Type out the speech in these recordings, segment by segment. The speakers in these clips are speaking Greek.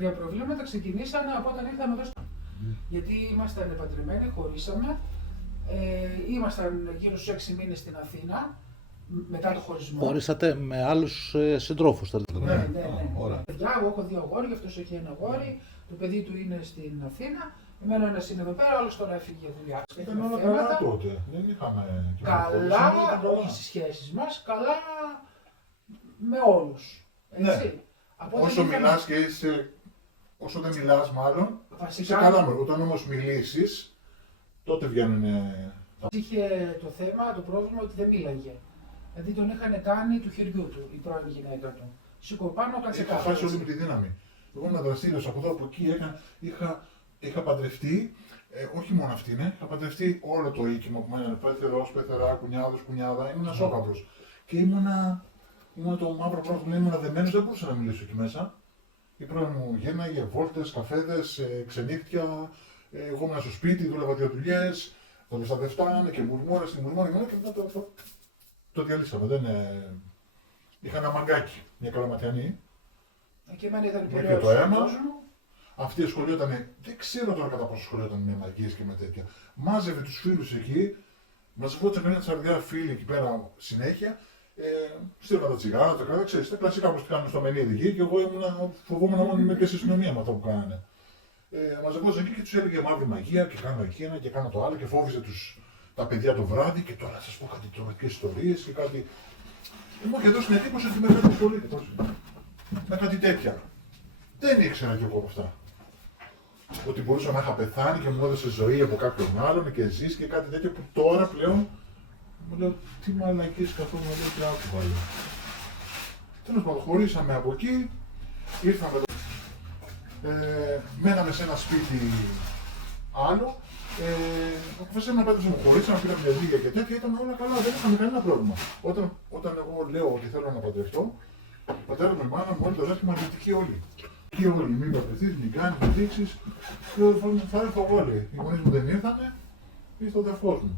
τρία προβλήματα ξεκινήσανε από όταν ήρθαμε εδώ. Γιατί ήμασταν παντρεμένοι, χωρίσαμε. Ήμασταν γύρω στους 6 μήνες στην Αθήνα, μετά το χωρισμό. Χωρίσατε με άλλους συντρόφους, Ναι. Εγώ έχω 2 αγόρια, αυτός έχει 1 αγόρι, το παιδί του είναι στην Αθήνα. Εμένα ένας είναι εδώ πέρα, άλλος τώρα έφυγε για δουλειά. Ήταν όλα καλά τότε. Δεν είχαμε. Καλά, όχι στις σχέσεις μας, καλά με όλους. Έτσι. Όσο μιλάς και είσαι. Όσο δεν μιλάς, μάλλον. Βασικά, είσαι καλά με. Όταν όμως μιλήσεις, τότε βγαίνουν. Είχε το θέμα, το πρόβλημα ότι δεν μίλαγε. Δηλαδή τον είχαν κάνει του χεριού του, η πρώην γυναίκα του. Σηκωπάνω, κάτσε κάτω. Είχα χάσει όλη μου τη δύναμη. Εγώ ήμουν δραστήριος από εδώ από εκεί. Είχα παντρευτεί, όχι μόνο αυτή, είχα παντρευτεί όλο το οίκημα που μένανε. Πέθερος, πεθερά, κουνιάδος, κουνιάδα. Ήμουν σόκαυρος. Και ήμουνα το μαύρο πρόβλημα, ήμουνα δεμένος, δεν μπορούσα να μιλήσω εκεί μέσα. Η πρώην μου γένναγε βόλτες, καφέδες, ξενύχτια. Εγώ ήμουν στο σπίτι, δούλευα 2 δουλειές. Το λεφτά δεν φτάνε και μουρμούρα στη μουρμούρα και μετά το διαλύσαμε. Είχα ένα μαγκάκι, μια καλαματιανή. Και εμένα ήταν Με πολύ το αίμα. Αυτή σχολιόταν, δεν ξέρω τώρα κατά πόσο σχολιόταν με μαγείες και με τέτοια. Μάζευε τους φίλους εκεί, μαζευόταν μια τσαρδιά φίλοι εκεί πέρα συνέχεια. Στείλα τα τσιγάρα, τα κράτησα, ξέρεις, τα κλασικά όπως κάνουν στο Μενίδη εκεί και εγώ φοβόμουν μόνο με και στην αστυνομία με αυτό που κάνανε. Μαζευόταν εκεί και τους έλεγε μαύρη μαγεία και κάνω εκείνα και κάνω το άλλο και φόβιζε τα παιδιά το βράδυ και τώρα σας πω κάτι τρομακτικές ιστορίες και κάτι. Μου είχε δώσει την εντύπωση ότι με κάτι πολύ, με κάτι τέτοια. Δεν ήξερα κι εγώ από αυτά. Ότι μπορούσα να είχα πεθάνει και μου έδωσε ζωή από κάποιον άλλον και ζήσει και κάτι τέτοιο που τώρα πλέον μου λέω τι μαλακίες καθόλου να λέω και άκουγα. Τέλος πάντων, χωρίσαμε από εκεί, ήρθαμε εδώ. Μέναμε σε ένα σπίτι άλλο. Αποφασίσαμε να πέτρεψαμε, χωρίσαμε, πήραμε μια λίγα και τέτοια, ήταν όλα καλά, δεν είχαμε κανένα πρόβλημα. Όταν εγώ λέω ότι θέλω να παντρευτώ, ο πατέρα μου, η μάνα μου, όλοι το αδέρφη μου αρνητικοί όλοι. Και όλοι, μην παντρευτείς, μην κάνεις, μην δείξεις. Και ο αδερφός μου θα έρθω εγώ, λέει. Οι γονείς μου δεν ήρθανε, ήρθε ο αδερφός μου.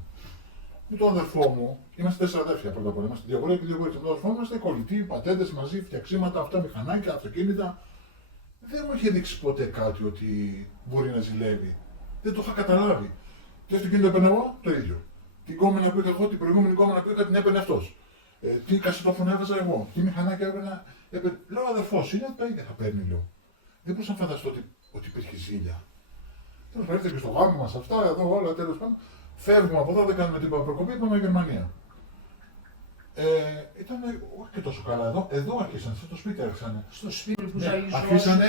Με τον αδερφό μου, είμαστε 4 αδέρφια πρώτα απ' όλα. Είμαστε 2 γονείς και 2 γονείς. Με τον αδερφό μου είμαστε κολλητοί, πατέντες μαζί, φτιαξίματα, αυτά μηχανάκια, αυτοκίνητα. Δεν μου είχε δείξει ποτέ κάτι ότι μπορεί να ζηλεύει. Δεν το είχα καταλάβει. Τι αυτοκίνητο έπαιρνε εγώ, το ίδιο. Την κόμενα που είχα εγώ, την προηγούμενη κόμενα που είχα την έπαιρνε αυτός. Τι κασετόφωνο έβαζα εγώ, τι μηχανάκια έπαιρνα. Λέω αδερφός είναι, τα ίδια θα παίρνει, λέω. Δεν μπορούσα να φανταστώ ότι υπήρχε ζήλια. Τέλος πάντων, ήρθε και στο γάμο μας αυτά, εδώ όλα τέλος πάντων. Φεύγουμε από εδώ, δεν κάνουμε τίποτα προκοπή, πάμε Γερμανία. Ήταν όχι και τόσο καλά εδώ. Εδώ άρχισαν, στο σπίτι άρχισαν. Στο σπίτι που ζαλίζουν. Αρχίσανε.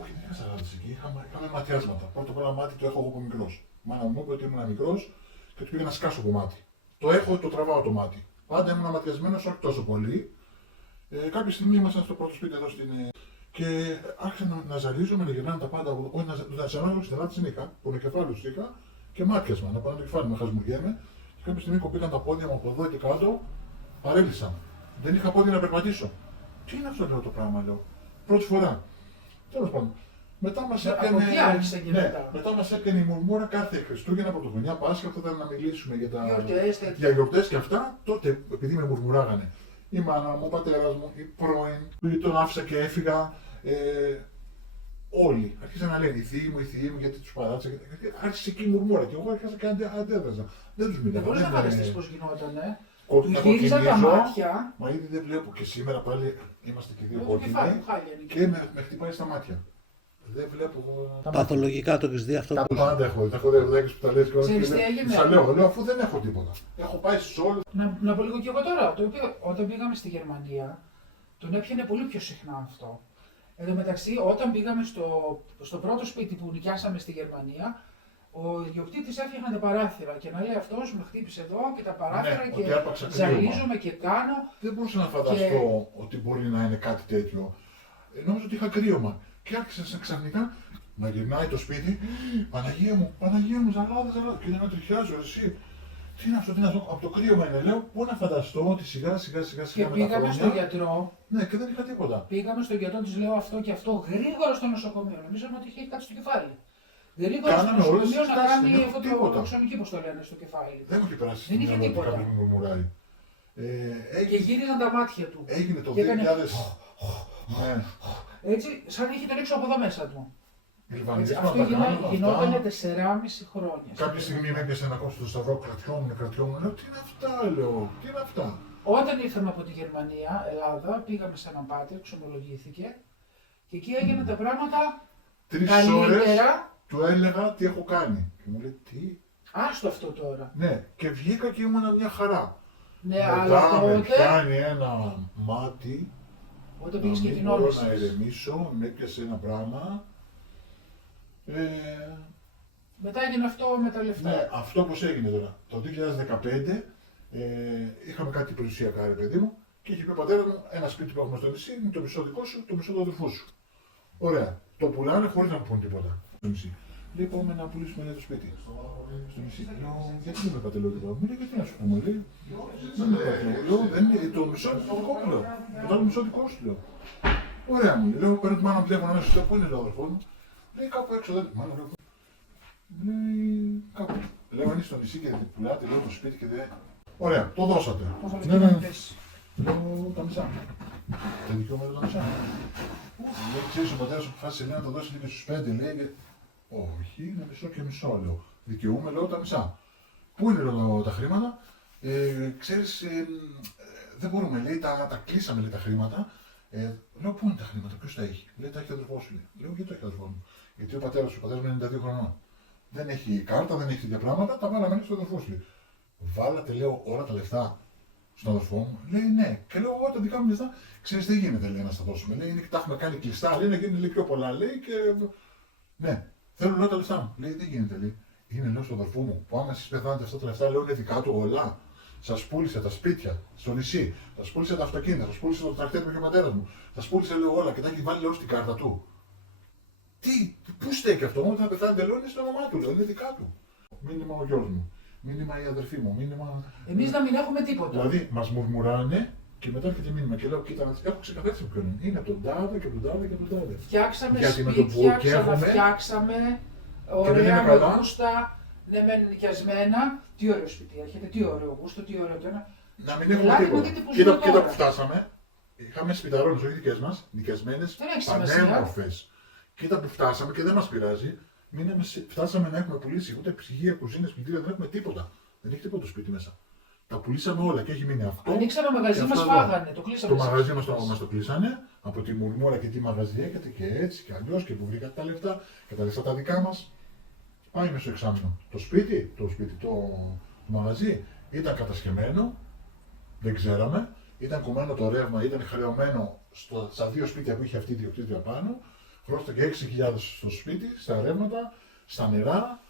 Όχι, δεν είχα ζαλάδες εκεί, είχαμε ματιάσματα. Πρώτο πρώτο μάτι το έχω εγώ από μικρός. Η μάνα μου είπε ότι ήμουν μικρός και του πήγα να σκάσω το μάτι. Το έχω, το τραβάω το μάτι. Πάντα ήμουν ματιασμένος, όχι τόσο πολύ. Κάποια στιγμή ήμασταν στο πρώτο σπίτι εδώ στην. Και άρχισαν να ζαλίζουμε, να γυρνάνε τα πάντα. Όχι να ζαλάζω στην Ελλάδα την είχα, πονοκεφάλου είχα και μάτιασμα. Να πάω το κεφάλι μου, χασμουριέμαι. Και κάποια στιγμή κοπήκαν τα πόδια μου από εδώ και κάτω, παρέλυσαν. Δεν είχα πόδια να περπατήσω. Τι είναι αυτό το πράγμα, λέω. Πρώτη φορά. Τέλος πάντων. Μετά μας έκανε. Μετά μας έκανε η μουρμούρα κάθε Χριστούγεννα, Πρωτοχρονιά, Πάσχα, όταν ήταν να μιλήσουμε για γιορτές και αυτά. Τότε, επειδή με μουρμουράγανε. Η μάνα μου, ο πατέρας μου, η πρώην, που τον άφησα και έφυγα. Όλοι άρχισαν να λένε οι θείοι μου, γιατί τους παράτησα. Άρχισε εκεί η μουρμούρα και εγώ άρχισα και αντέδρασα. Δεν τους μιλάω. Δεν μπορείς να φανταστείς πώς γινότανε. Τους γύριζαν τα μάτια. Μα ήδη δεν βλέπω και σήμερα πάλι είμαστε και 2 κόκκινοι και με χτυπάει στα μάτια. Δεν βλέπω. Παθολογικά το έχεις δει αυτό. Τα πάντα έχω. Τα έχω δει που τα λες και όλα. Ξέρεις τι έγινε. Σας λέω, αφού δεν έχω τίποτα. Έχω πάει σε όλους. Να πω λίγο και εγώ τώρα. Όταν πήγαμε στη Γερμανία, τον έπιανε πολύ πιο συχνά αυτό. Εν τω μεταξύ, όταν πήγαμε στο πρώτο σπίτι που νοικιάσαμε στη Γερμανία, ο ιδιοκτήτης έφτιαχνε τα παράθυρα και να λέει αυτός με χτύπησε εδώ και τα παράθυρα και ζαλίζομαι και κάνω. Δεν μπορούσα να φανταστώ ότι μπορεί να είναι κάτι τέτοιο. Νόμιζα ότι είχα κρύωμα. Και άρχισα ξαφνικά να γυρνάει το σπίτι. Παναγία μου, ζαλάδε. Και να τριχιάζω εσύ. Τι είναι αυτό, τι είναι αυτό, από το κρύωμα είναι, λέω, πού να φανταστώ ότι σιγά και πήγαμε στον γιατρό. Ναι, και δεν είχα τίποτα. Πήγαμε στον γιατρό, της λέω αυτό και αυτό, γρήγορα στο νοσοκομείο. Νομίζαμε ότι είχε κάτι στο κεφάλι. Γρήγορα στο νοσοκομείο να κάνει αυτό το οξονική, πώς το λένε, στο κεφάλι. Δεν μου είχε περάσει δεν είχε τίποτα. Μου μουρμουράει. Και γύριζαν τα μάτια του. Έγινε το 2000. Ναι. Έτσι, σαν είχε τον έξω από εδώ μέσα του. Έτσι, Λιβανίσματα αυτό τα κάνουν γινόταν αυτά. 4,5 χρόνια. Κάποια στιγμή με έπιασε να κόψω το σταυρό, κρατιόμουν. Λέω, τι είναι αυτά, λέω, τι είναι αυτά. Όταν ήρθαμε από τη Γερμανία, Ελλάδα, πήγαμε σε έναν πάτερ, ξενολογήθηκε και εκεί έγιναν τα πράγματα 3 ώρες καλύτερα. του έλεγα τι έχω κάνει. Και μου λέει, τι. Άστο αυτό τώρα. Ναι, και βγήκα και ήμουνα μια χαρά. Ναι, αλλά Μετά με τότε, πιάνει ένα μάτι. όταν Να πήγες και μην μπορώ να κοινώνησες. ηρεμήσω, με έπιασε ένα πράγμα. Μετά έγινε αυτό με τα λεφτά. Ναι, αυτό πώς έγινε τώρα. Το 2015 είχαμε κάτι περιουσιακά, ρε παιδί μου, και είχε πει ο πατέρα μου: ένα σπίτι που έχουμε στο νησί είναι το μισό δικό σου, το μισό του αδερφού σου. Ωραία. Το πουλάνε χωρίς να μου πούν τίποτα. Στο νησί. Λέει: πάμε να πουλήσουμε το σπίτι. Στο νησί. Λέω: γιατί δεν με πάτε λόγια τώρα. Μου λέει: γιατί να σου πούμε, λέει. Δεν με πάτε λόγια. Λέω: δεν είναι το μισό είναι το δικό μου, λέω. Μετά το μισό δικό σου, λέω. Ωραία μου λέει. Λέω: παίρνω τη μάνα μου τηλέφωνο αμέσως. Πού είναι το αδερφό μου. Λέει: κάπου έξω δεν. Μάνα λέω: λέει κάπου. Λέω: αν είσαι στο νησί και πουλάτε, λέω το σπίτι και δεν. Ωραία, το δώσατε. Πόσα Ναι, λεφτά ναι. είχες? Λέω τα μισά. Τα δικαιώματα τα μισά. Λέει: ξέρεις, ο πατέρας σου αποφάσισε λέει, να τα δώσει και στους 5, λέει. Και... όχι, είναι μισό και μισό, λέω. Δικαιούμαι, λέω τα μισά. Πού είναι λέω, τα χρήματα. Ξέρεις, δεν μπορούμε, λέει, τα κλείσαμε λέει, τα χρήματα. Λέω: πού είναι τα χρήματα, ποιος τα έχει. Λέει: τα έχει ο αδερφός σου. Λέει. Λέω: γιατί το έχει ο αδερφός μου. Γιατί ο πατέρας μου είναι 92 χρονών. Δεν έχει κάρτα, δεν έχει τέτοια πράγματα, τα βάλαμε στο αδερφό σου. Λέει. Βάλατε, λέω, όλα τα λεφτά στον αδερφό μου. Λέει: ναι. Και λέω: εγώ τα δικά μου λεφτά, ξέρεις, δεν γίνεται, λέει, να στα δώσουμε. Λέει: είναι και τα έχουμε κάνει κλειστά, λέει, να γίνει λέει, πιο πολλά, λέει, και. Ναι, θέλω λέω τα λεφτά μου. Λέει: δεν γίνεται, λέει. Είναι, λέω, στον αδερφό μου που άμα εσείς πεθάνετε αυτά τα λεφτά, λέω, είναι δικά του όλα. Σας πούλησε τα σπίτια στο νησί, σας πούλησε τα αυτοκίνητα, σας πούλησε το τρακτέρ που είχε ο πατέρας μου, σας πούλησε, λέω, όλα και τα έχει βάλει, λέω, στην κάρτα του. Τι, πού στέκει αυτό, όταν πεθάνει τελειώνει είναι στο όνομά του, λέω, είναι δικά του. Μήνυμα ο γιος μου, μήνυμα η αδερφή μου, μήνυμα. Εμείς να μην έχουμε τίποτα. Δηλαδή, μας μουρμουράνε και μετά έρχεται μήνυμα και λέω: κοίτα, έχω ξεκαθαρίσει ποιον είναι. Είναι από τον τάδε και από τον τάδε και από τον τάδε. Φτιάξαμε Γιατί με το που σπίτια, καίγομαι, ξαναφτιάξαμε, δεν ωραία είναι με καλά. γούστα, ναι μεν νοικιασμένα. Τι ωραίο σπίτι έχετε, τι ωραίο γούστο, τι ωραίο το ένα. Να μην έχουμε Ελάτε να τίποτα. δείτε που Κοίτα, ζούμε κοίτα τώρα. που φτάσαμε. Είχαμε σπιταρώνες, όχι δικές μας, νοικιασμένες, Δεν έχει σημασία. πανέμορφες. Κοίτα που φτάσαμε και δεν μας πειράζει. Φτάσαμε να έχουμε πουλήσει ούτε ψυγεία, κουζίνες, πλυντήρια, δεν έχουμε τίποτα. Δεν έχει τίποτα το σπίτι μέσα. Τα πουλήσαμε όλα και έχει μείνει αυτό. Ανοίξαμε μαγαζί, και μας αυτό εδώ. φάγανε, το κλείσαμε. Το μαγαζί μας το κλείσανε, από τη μουρμούρα και τη μαγαζί έχετε και έτσι και αλλιώς και που βρήκατε τα λεφτά και τα λεφτά τα δικά μας. Πάει μέσω εξάμηνο. Το μαγαζί ήταν κατασκευμένο, δεν ξέραμε, ήταν κομμένο το ρεύμα, ήταν χρεωμένο στα 2 σπίτια που είχε αυτή η ιδιοκτήτρια πάνω, χρώστηκε 6.000 στο σπίτι, στα ρεύματα, στα νερά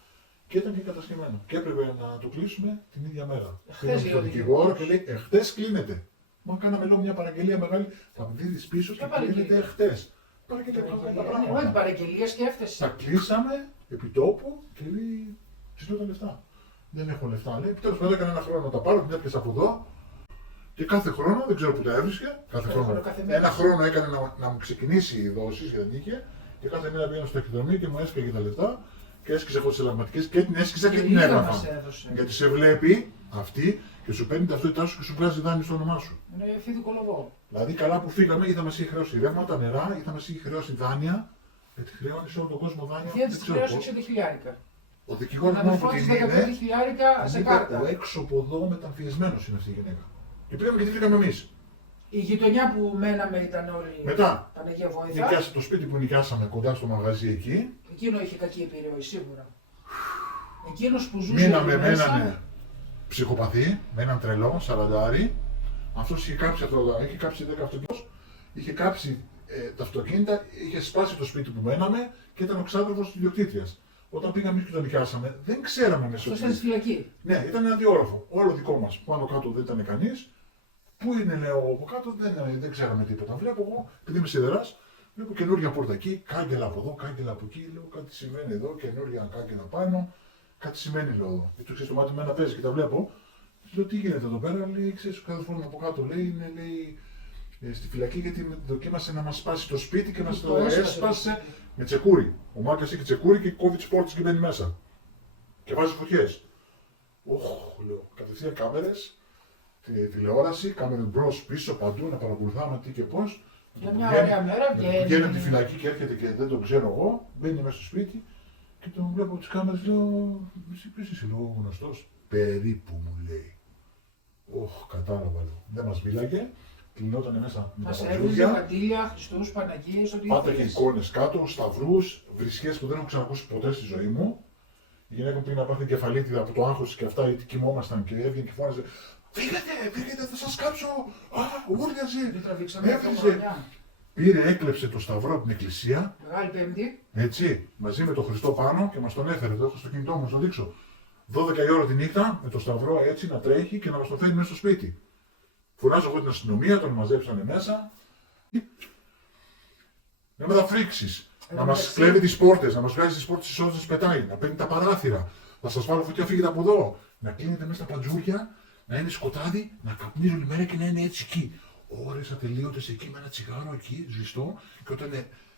και ήταν και κατασκευμένο. Και έπρεπε να το κλείσουμε την ίδια μέρα. Πήγαμε λέει ο στον δικηγόρο και λέει: εχθές κλείνεται. Μα κάναμε λέω μια παραγγελία μεγάλη, θα δεις πίσω και Ποια παραγγελία? κλείνεται εχθές. Παραγγελία που είχαμε τα Όχι, πράγματα. παραγγελία Τα σκέφτεσαι. κλείσαμε επί τόπου και λέει: της λέω τα λεφτά. Δεν έχω λεφτά. Λέει: τέλος πάντων έκανα ένα χρόνο να τα πάρω, την έπιασα από εδώ. Και κάθε χρόνο, δεν ξέρω που τα έβρισκε, κάθε χρόνο. Ένα χρόνο έκανε να μου ξεκινήσει οι δόσεις, γιατί δεν είχε. Και κάθε μέρα πήγαινα στο ταχυδρομείο και μου έσκαγε τα λεφτά. Και έσκυζα εγώ τις ελλαγματικές και την έσκυζα και την λίγα έγραφα. μας έδωσε. Γιατί σε βλέπει αυτή και σου παίρνει ταυτότητά σου και σου βγάζει δάνειο στο όνομά σου. Είναι φίδι κολοβό. Δηλαδή, καλά που φύγαμε, ή θα μα είχε χρεώσει ρεύματα, νερά, ή θα μα είχε χρεώσει δάνεια. Γιατί χρεώνει σε όλο τον κόσμο δάνεια. Γιατί Δεν τη ξέρω χρέωσε πώς. 60 χιλιάρικα. Ο δικηγόρο Να μόνο αδερφό που της την 15 είδε, χιλιάρικα σε είπε, κάρτα. ο έξω από εδώ μεταμφιεσμένο είναι αυτή η γυναίκα. Και πήγαμε και τη βρήκαμε εμεί. Η γειτονιά που μέναμε ήταν όλοι Μετά, Παναγία Βόηθα. νοικιάσε το σπίτι που νοικιάσαμε κοντά στο μαγαζί εκεί. Εκείνο είχε κακή επιρροή, σίγουρα. Εκείνος που ζούσε Μείναμε εκεί με μέσα, έναν ψυχοπαθή, με έναν τρελό, σαραντάρι. Αυτό είχε κάψει είχε κάψει 10 αυτοκίνητα, είχε κάψει τα αυτοκίνητα, είχε σπάσει το σπίτι που μέναμε και ήταν ο ξάδερφος της ιδιοκτήτριας. Όταν πήγαμε και το νοικιάσαμε, δεν ξέραμε μέσα αυτός ήταν στη φυλακή. Ναι, ήταν ένα διόροφο. Όλο δικό μας. Πάνω κάτω δεν ήταν κανείς. Πού είναι, λέω, από κάτω δεν ξέραμε τίποτα. Βλέπω εγώ, επειδή είμαι σιδεράς, βλέπω καινούργια πόρτα εκεί, κάγκελα από εδώ, κάγκελα από εκεί. Λέω κάτι συμβαίνει εδώ, καινούργια κάγκελα πάνω. Κάτι σημαίνει, λέω εδώ. Γιατί το ξέρει το μάτι με ένα παίζει και τα βλέπω. Λέω τι γίνεται εδώ πέρα, λέει, ξέρει ο καθένα από κάτω, λέει, είναι λέει, στη φυλακή γιατί δοκίμασε να μα σπάσει το σπίτι και μα το έσπασε με τσεκούρι. Ο Μάρκα έχει τσεκούρι και κόβει τι πόρτε και μπαίνει μέσα. Και βάζει φωτιέ. Ωχ, λέω, κατευθείαν κάμερε, τηλεόραση, κάμερε μπρο πίσω παντού να παρακολουθάμε τι και πώ. Για μια ωραία μέρα Βγαίνει από τη φυλακή και έρχεται και δεν τον ξέρω εγώ, μπαίνει μέσα στο σπίτι και τον βλέπω από τις κάμερες, λέω, εσύ ποιος είσαι, λέω, γνωστός. Περίπου μου λέει. Ωχ, κατάλαβα, λέω. Δεν μας μίλαγε, κλεινόταν μέσα με Μας τα έβριζε παντζούρια. Παντήλια, Χριστούς, Παναγίες, ό,τι Πάταγε ήθελες. εικόνες κάτω, σταυρούς, βρισκές που δεν έχω ξανακούσει ποτέ στη ζωή μου. Η γυναίκα μου πήγε να πάρει την κεφαλίτιδα από το άγχος και αυτά, γιατί κοιμόμασταν και έβγαινε και φώναζε. Φύγετε, θα σας κάψω! Α, ούρλιαζε! Δεν τραβήξαμε αυτό Έβριζε. χρονιά. Πήρε, έκλεψε το σταυρό από την εκκλησία, Μεγάλη Πέμπτη. έτσι, μαζί με τον Χριστό πάνω και μας τον έφερε. Το έχω στο κινητό μου, να το δείξω. 12 η ώρα τη νύχτα, με το σταυρό έτσι να τρέχει και να μας το φέρει μέσα στο σπίτι. Φωνάζω εγώ την αστυνομία, τον μαζέψανε μέσα. Να μεταφρίξεις. Να μας κλέβει τις πόρτες, να μας βγάζει τις πόρτες της όδους, να τις πετάει, να παίρνει τα παράθυρα. Θα σας βάλω φωτιά, φύγετε από εδώ. Να κλείνετε μέσα στα παντζούρια, να είναι σκοτάδι, να καπνίζουν η μέρα και να είναι έτσι εκεί. Ώρες ατελείωτες εκεί με ένα τσιγάρο εκεί, ζεστό, και όταν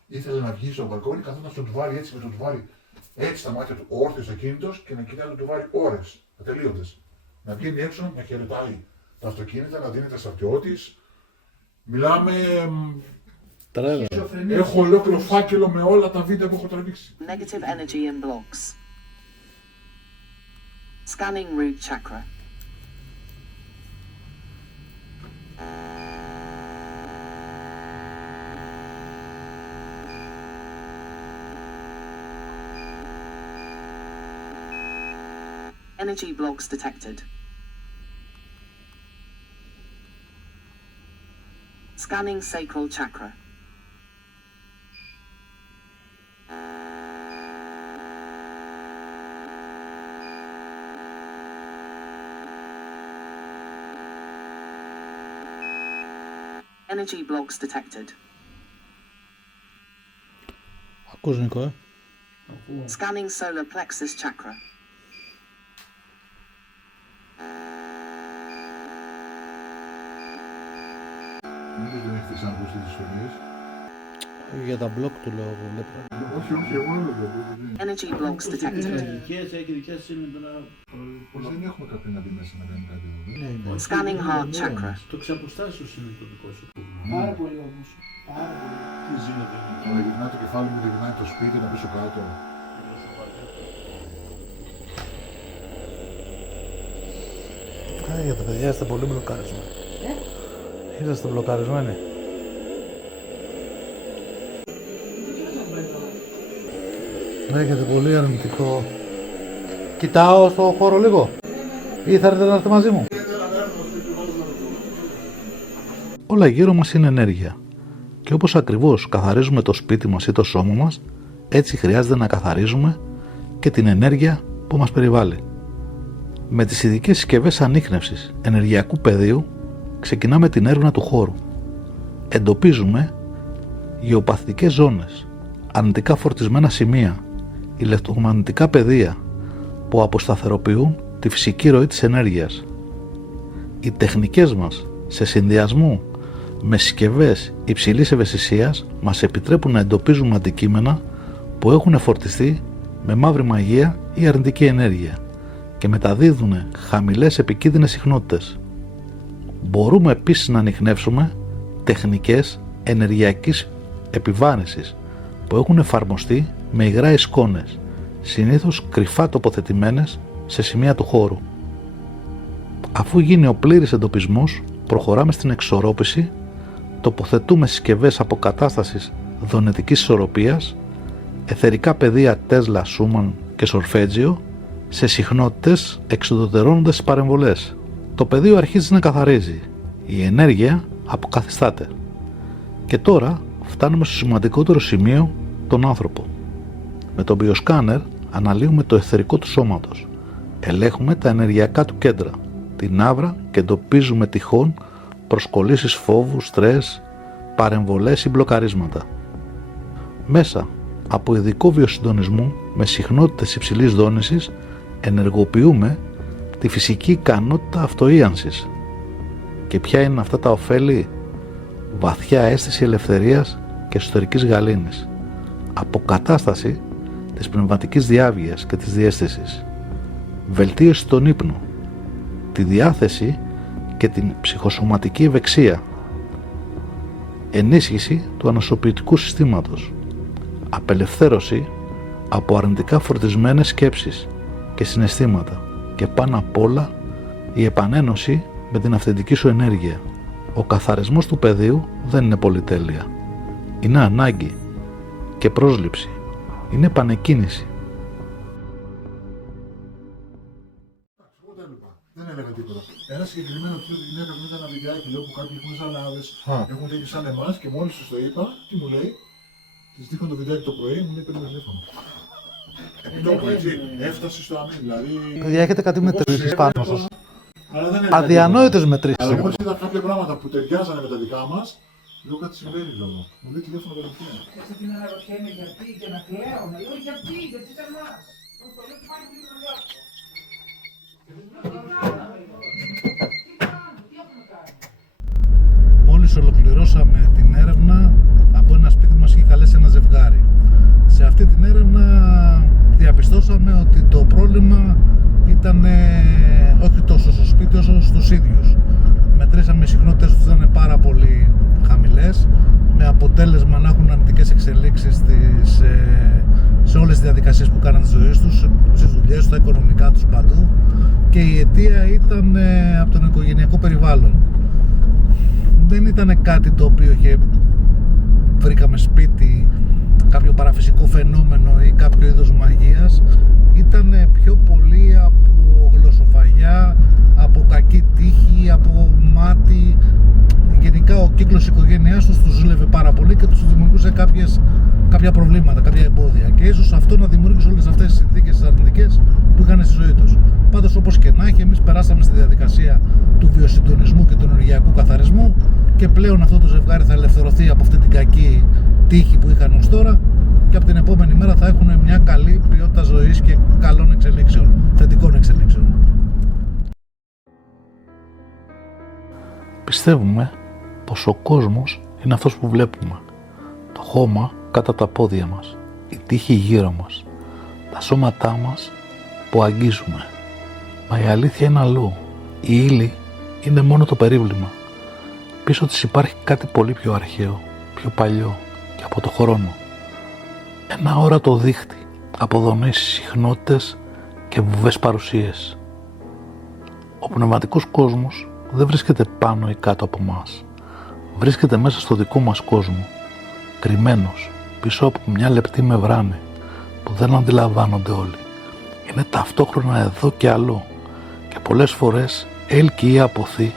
ήθελε να βγει στο μπαλκόνι, καθόταν στο τουβάρι έτσι με το τουβάρι. Έτσι στα μάτια του, όρθιος ακίνητος και να κοιτάει το τουβάρι ώρες ατελείωτες. Να βγαίνει έξω, να χαιρετάει τα αυτοκίνητα, να δίνει τα στρατιώτης. Μιλάμε. Τρέλα. Έχω ολόκληρο φάκελο με όλα τα βίντεο που έχω τραβήξει. Negative energy in blocks. Scanning root chakra. Energy blocks detected. Scanning sacral chakra. Energy blocks detected. Ακούς, Νίκο, Scanning solar plexus chakra. Μήπως δεν έχετε ξανακούσει τις ιστορίες. Για τα μπλοκ του λέω εγώ, βλέπω. Όχι, όχι, εγώ άλλο δεν. Energy blocks detected. Δικές, έχει δικές είναι τώρα. Πως δεν έχουμε κάποιον να μπει μέσα να κάνει κάτι εδώ. Ναι, ναι. Scanning heart chakra. Το ξαποστάσεως είναι το δικό σου πρόβλημα. Πάρα πολύ όμως. Πάρα πολύ. Τι γίνεται. Αλλά γυρνάει το κεφάλι μου, γυρνάει το σπίτι, να πίσω κάτω. Για τα παιδιά είστε πολύ μπλοκαρισμένοι. Είσαστε μπλοκαρισμένοι. Έχετε πολύ αρνητικό. Κοιτάω στο χώρο λίγο. Ή θέλετε να έρθετε μαζί μου. Όλα γύρω μας είναι ενέργεια. Και όπως ακριβώς καθαρίζουμε το σπίτι μας ή το σώμα μας, έτσι χρειάζεται να καθαρίζουμε και την ενέργεια που μας περιβάλλει. Με τις ειδικές συσκευές ανίχνευσης ενεργειακού πεδίου ξεκινάμε την έρευνα του χώρου. Εντοπίζουμε γεωπαθητικές ζώνες, αρνητικά φορτισμένα σημεία, ηλεκτρομαγνητικά πεδία που αποσταθεροποιούν τη φυσική ροή της ενέργειας. Οι τεχνικές μας σε συνδυασμό με συσκευές υψηλής ευαισθησίας μας επιτρέπουν να εντοπίζουμε αντικείμενα που έχουν φορτιστεί με μαύρη μαγεία ή αρνητική ενέργεια και μεταδίδουν χαμηλές επικίνδυνες συχνότητες. Μπορούμε επίσης να ανιχνεύσουμε τεχνικές ενεργειακής επιβάρυνσης που έχουν εφαρμοστεί με υγρά εικόνες, συνήθως κρυφά τοποθετημένες σε σημεία του χώρου. Αφού γίνει ο πλήρης εντοπισμός, προχωράμε στην εξορρόπηση, τοποθετούμε συσκευές αποκατάστασης δονετικής ισορροπίας, εθερικά πεδία Τέσλα, Σούμαν και Σορφέτζιο σε συχνότητες εξουδετερώνοντας τις παρεμβολές. Το πεδίο αρχίζει να καθαρίζει, η ενέργεια αποκαθιστάται. Και τώρα φτάνουμε στο σημαντικότερο σημείο, τον άνθρωπο. Με το μπιοσκάνερ αναλύουμε το εθερικό του σώματος, ελέγχουμε τα ενεργειακά του κέντρα, την άβρα και εντοπίζουμε τυχόν προσκολήσεις φόβου, στρες, παρεμβολές ή μπλοκαρίσματα. Μέσα από ειδικό βιοσυντονισμό με συχνότητες υψηλής δόνησης ενεργοποιούμε τη φυσική ικανότητα αυτοίανσης. Και ποια είναι αυτά τα ωφέλη? Βαθιά αίσθηση ελευθερίας και εσωτερικής γαλήνης, αποκατάσταση της πνευματικής διάβγειας και της διαίσθησης, βελτίωση των ύπνων, τη διάθεση και την ψυχοσωματική ευεξία, ενίσχυση του ανοσοποιητικού συστήματος, απελευθέρωση από αρνητικά φορτισμένες σκέψεις και συναισθήματα και πάνω απ' όλα η επανένωση με την αυθεντική σου ενέργεια. Ο καθαρισμός του πεδίου δεν είναι πολυτέλεια. Είναι ανάγκη και πρόσληψη. Είναι επανεκκίνηση. Εγώ τα έλεγα. Δεν έλεγα τίποτα. Ένα συγκεκριμένο τύπο γυναίκα που ήταν ένα βιντεάκι λέω που κάποιοι έχουν σαλάδες, έχουν τέτοιοι σαν εμάς και μόλις τους το είπα, τι μου λέει, της δείχνω το βιντεάκι το πρωί, μου λέει παίρνει τηλέφωνο. Το είπα έτσι, έφτασε στο αμήν, δηλαδή. Παιδιά, έχετε κάτι μετρήσεις πάνω σας. Αλλά δεν έλεγα Αδιανόητες τίποτα. μετρήσεις. Αλλά μόλις είδα κάποια πράγματα που ταιριάζανε με τα δικά μας, λέω κάτι συμβαίνει λόγω. Μου λέει τηλέφωνο κατευθείαν. Ξέρετε τι με αναρωτιέμαι, γιατί και να κλαίω, να λέω γιατί σε εμάς. Το λέω πάλι πολύ μεγάλο. Μόλις ολοκληρώσαμε την έρευνα, από ένα σπίτι μας είχε καλέσει ένα ζευγάρι. Σε αυτή την έρευνα διαπιστώσαμε ότι το πρόβλημα ήταν όχι τόσο στο σπίτι όσο στους ίδιους. Μετρήσαμε οι συχνότητες τους ήταν πάρα πολύ χαμηλές, με αποτέλεσμα να έχουν αρνητικές εξελίξεις σε όλες τις διαδικασίες που κάναν τη ζωή τους, στις δουλειές, στα οικονομικά τους, παντού, και η αιτία ήταν από τον οικογενειακό περιβάλλον. Δεν ήταν κάτι το οποίο βρήκαμε σπίτι, κάποιο παραφυσικό φαινόμενο ή κάποιο είδος μαγείας. Ήταν πιο πολύ από γλωσσοφαγιά, από κακή τύχη, από μάτι. Γενικά ο κύκλος οικογένειάς τους ζούλευε πάρα πολύ και τους δημιουργούσε κάποια προβλήματα, κάποια εμπόδια, και ίσως αυτό να δημιούργησε όλες αυτές τις συνθήκες αρνητικές που είχαν στη ζωή τους. Πάντως, όπως και να έχει, εμείς περάσαμε στη διαδικασία του βιοσυντονισμού και του ενεργειακού καθαρισμού και πλέον αυτό το ζευγάρι θα ελευθερωθεί από αυτή την κακή τύχη που είχαν ως τώρα και από την επόμενη μέρα θα έχουν μια καλή ποιότητα ζωής και καλών εξελίξεων, θετικών εξελίξεων. Πιστεύουμε πως ο κόσμος είναι αυτός που βλέπουμε. Το χώμα κάτω από τα πόδια μας, η τύχη γύρω μας, τα σώματά μας που αγγίζουμε. Μα η αλήθεια είναι αλλού. Η ύλη είναι μόνο το περίβλημα. Πίσω της υπάρχει κάτι πολύ πιο αρχαίο, πιο παλιό και από το χρόνο. Ένα αόρατο δίχτυ από δομές, συχνότητες και βουβές παρουσίες. Ο πνευματικός κόσμος δεν βρίσκεται πάνω ή κάτω από μας. Βρίσκεται μέσα στο δικό μας κόσμο, κρυμμένος πίσω από μια λεπτή μεμβράνη που δεν αντιλαμβάνονται όλοι. Είναι ταυτόχρονα εδώ και αλλού και πολλές φορές έλκει ή αποθεί,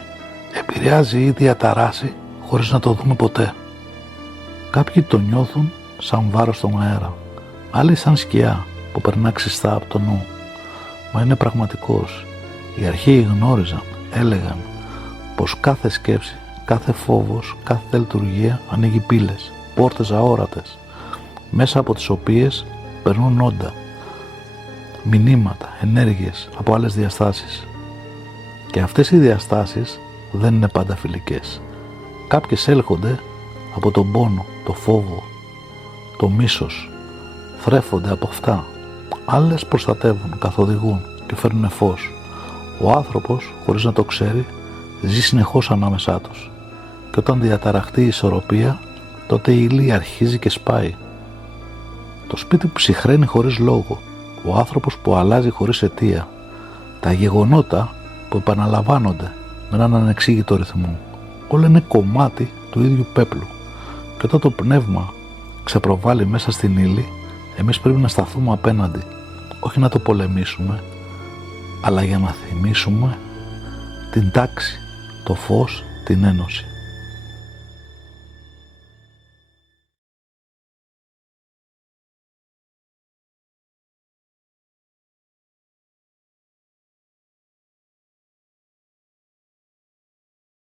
επηρεάζει ή διαταράσει χωρίς να το δούμε ποτέ. Κάποιοι το νιώθουν σαν βάρος στον αέρα, άλλοι σαν σκιά που περνά ξιστά από το νου. Μα είναι πραγματικός. Οι αρχαίοι γνώριζαν, έλεγαν πως κάθε σκέψη, κάθε φόβος, κάθε λειτουργία ανοίγει πύλες, πόρτες αόρατες, μέσα από τις οποίες περνούν όντα, μηνύματα, ενέργειες από άλλες διαστάσεις. Και αυτές οι διαστάσεις δεν είναι πάντα φιλικές. Κάποιες έλκονται από τον πόνο, το φόβο, το μίσος, θρέφονται από αυτά. Άλλες προστατεύουν, καθοδηγούν και φέρνουν φως. Ο άνθρωπος, χωρίς να το ξέρει, ζει συνεχώς ανάμεσά τους. Και όταν διαταραχτεί η ισορροπία, τότε η ύλη αρχίζει και σπάει. Το σπίτι που ψυχραίνει χωρίς λόγο, ο άνθρωπος που αλλάζει χωρίς αιτία, τα γεγονότα που επαναλαμβάνονται με έναν ανεξήγητο ρυθμό, όλα είναι κομμάτι του ίδιου πέπλου. Και όταν το πνεύμα ξεπροβάλλει μέσα στην ύλη, εμείς πρέπει να σταθούμε απέναντι, όχι να το πολεμήσουμε, αλλά για να θυμίσουμε την τάξη, το φως, την ένωση.